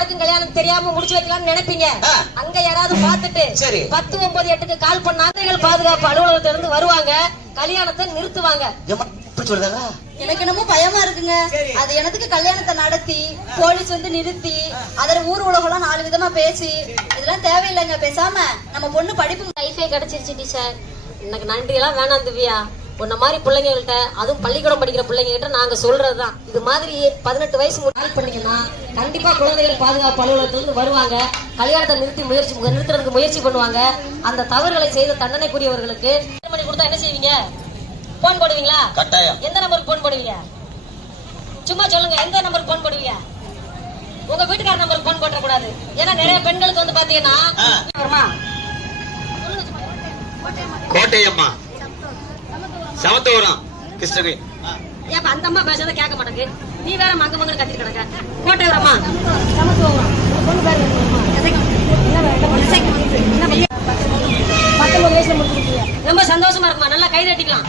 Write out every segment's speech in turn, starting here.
யாருக்கும் கல்யாணம் தெரியாம முடிச்சு வைக்கலாம்னு நினைப்பீங்க. அங்க யாராவது பாத்துட்டு 10-9-8க்கு கால் பண்ணாங்க பாதுகாப்பு அலுவலகத்துல இருந்து வருவாங்க, கல்யாணத்தை நிறுத்துவாங்க. எனக்கு என்னமோ பயமா இருக்குங்க. அது எனக்கு கல்யாணத்தை நடத்தி போலீஸ் வந்து நிறுத்தி அதுல ஊர் உலகம் 4 விதமா பேசி இதெல்லாம் தேவையில்லைங்க. பேசாம நம்ம பொண்ணு படிப்பு லைஃபே கிடைச்சிருச்சு டீச்சர். எனக்கு நன்றி எல்லாம் வேணாம் திவ்யா. உன்ன மாதிரி பிள்ளைங்கள்ட்ட, அதுவும் பள்ளிக்கூடம் படிக்கிற பிள்ளைங்க கிட்ட நாங்க சொல்றதுதான், இது மாதிரி 18 வயசு கால் பண்ணீங்கன்னா கண்டிப்பா குழந்தைகள் பாதுகாப்பு அலுவலகத்திலிருந்து வருவாங்க, கல்யாணத்தை நிறுத்துறதுக்கு முயற்சி பண்ணுவாங்க. அந்த தவறுகளை செய்த தண்டனைக்குரியவர்களுக்கு மணி கொடுத்தா என்ன செய்வீங்க? போன் போடுவீங்களா? கட்டாயம். எந்த நம்பருக்கு போன் போடுவீங்க? சும்மா சொல்லுங்க, எந்த நம்பருக்கு போன் போடுவீங்க? உங்க வீட்டுக்கார நம்பருக்கு போன் போட கூடாது. ஏன்னா நிறைய பெண்களுக்கு வந்து பாத்தீங்கன்னா கோட்டையம்மா, சமத்துவரம், கிருஷ்ணகிரி. ஏப்ப அந்த அம்மா பேசுறத கேட்க மாட்டேங்குது, நீ வேற மங்க மங்க கத்திட்டு கிடக்க. கோட்டையம்மா, சமத்துவரம், 19 வயசுல முடிச்சிருக்கீங்க, ரொம்ப சந்தோஷமா இருக்குமா? நல்லா கை தட்டிக்கலாம்.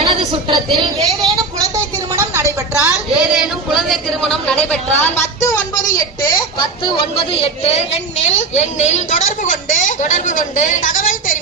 எனது சுற்றத்தில் ஏதேனும் குழந்தை திருமணம் நடைபெற்றால் 10-9-8 எண்ணில் தொடர்பு கொண்டு தகவல் தெரிவிக்க